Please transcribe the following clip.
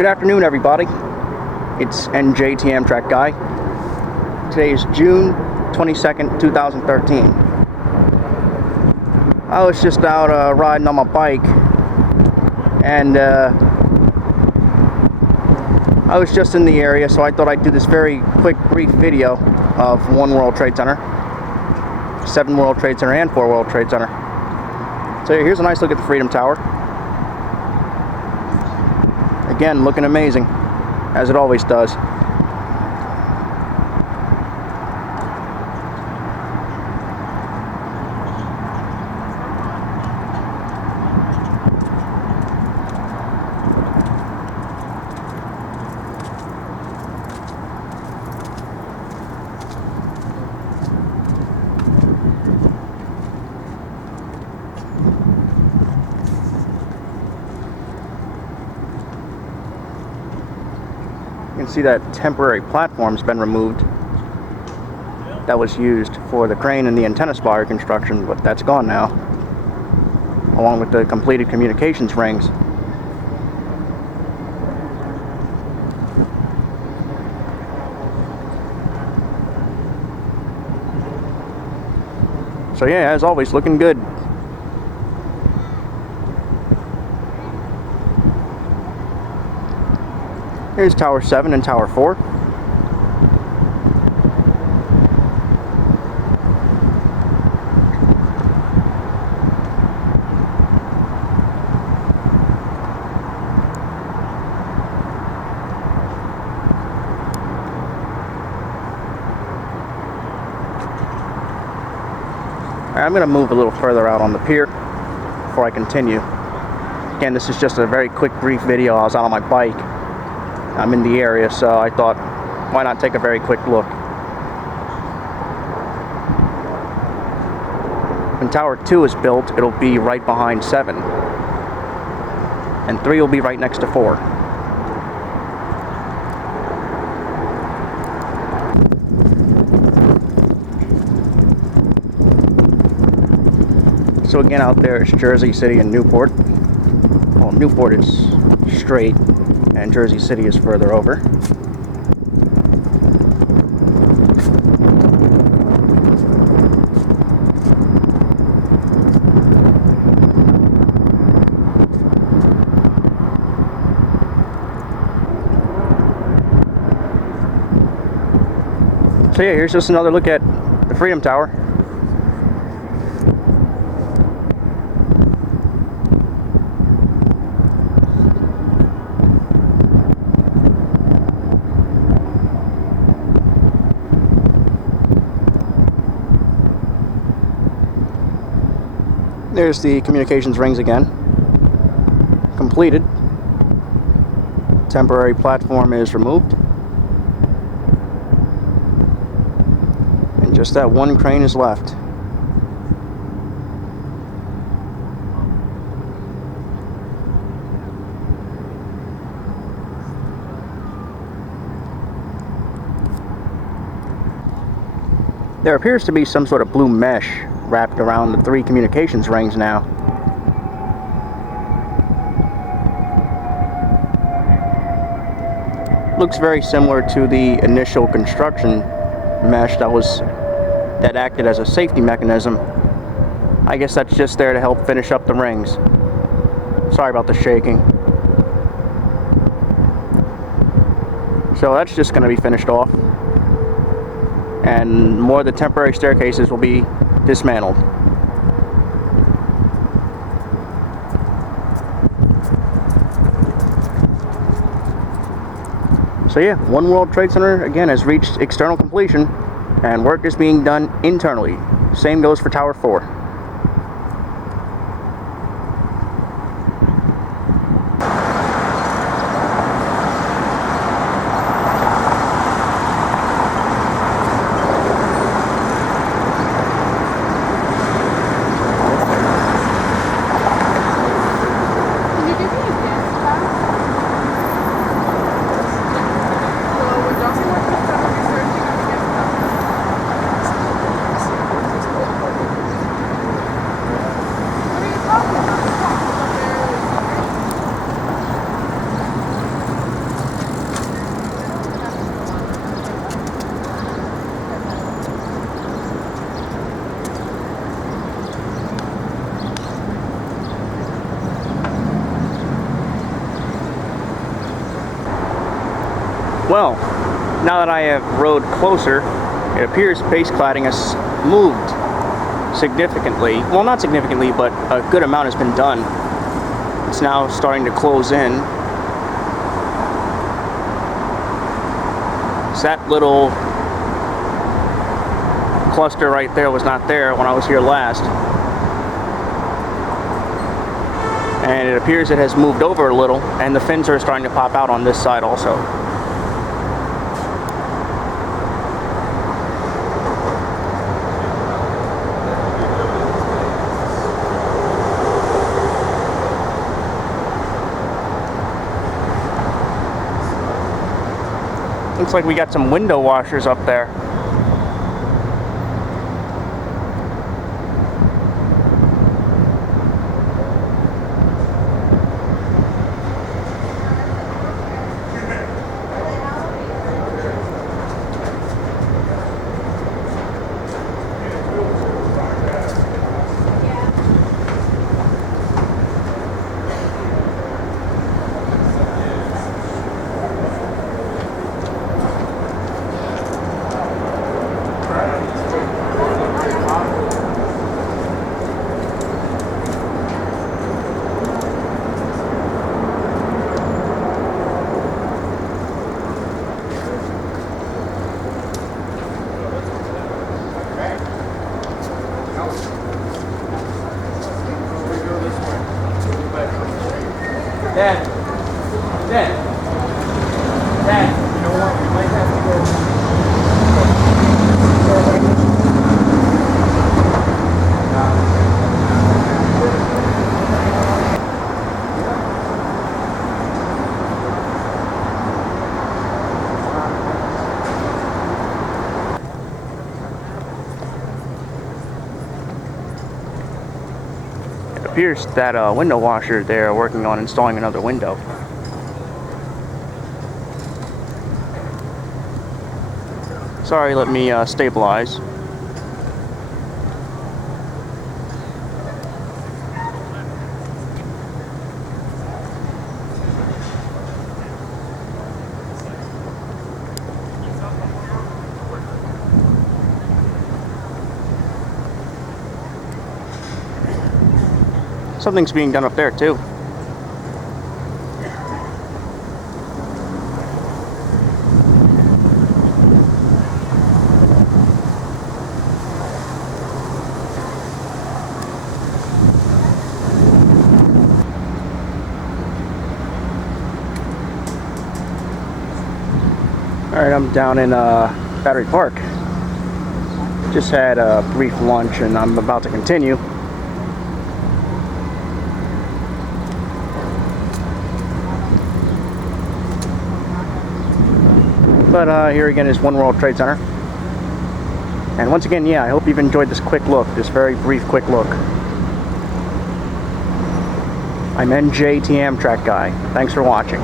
Good afternoon, everybody. It's NJTM Track Guy. Today is June 22nd, 2013. I was just out riding on my bike, and I was just in the area, so I thought I'd do this very quick, brief video of 1 World Trade Center, 7 World Trade Center, and 4 World Trade Center. So here's a nice look at the Freedom Tower. Again, looking amazing, as it always does. You can see that temporary platform's been removed that was used for the crane and the antenna spire construction, but that's gone now, along with the completed communications rings. So yeah, as always, looking good. Here's Tower 7 and Tower 4. I'm going to move a little further out on the pier before I continue. Again, this is just a very quick, brief video. I was out on my bike. I'm in the area, so I thought, why not take a very quick look. When Tower 2 is built, it'll be right behind 7. And 3 will be right next to 4. So again, out there is Jersey City and Newport. Well, Newport is straight, and Jersey City is further over. So yeah, here's just another look at the Freedom Tower. There's the communications rings again. Completed. Temporary platform is removed. And just that one crane is left. There appears to be some sort of blue mesh wrapped around the 3 communications rings now. Looks very similar to the initial construction mesh that acted as a safety mechanism. I guess that's just there to help finish up the rings. Sorry about the shaking. So that's just going to be finished off, and more of the temporary staircases will be dismantled. So yeah, 1 World Trade Center again has reached external completion, and work is being done internally. Same goes for Tower 4. Well, now that I have rode closer, it appears base cladding has moved significantly. Well, not significantly, but a good amount has been done. It's now starting to close in. So that little cluster right there was not there when I was here last. And it appears it has moved over a little, and the fins are starting to pop out on this side also. Looks like we got some window washers up there. Dad. You know what? We might have to go. It appears that window washer they're working on installing another window. Sorry, let me stabilize. Something's being done up there too. Alright, I'm down in Battery Park. Just had a brief lunch and I'm about to continue. But here again is One World Trade Center. And once again, yeah, I hope you've enjoyed this quick look, this very brief quick look. I'm NJT Amtrak Guy. Thanks for watching.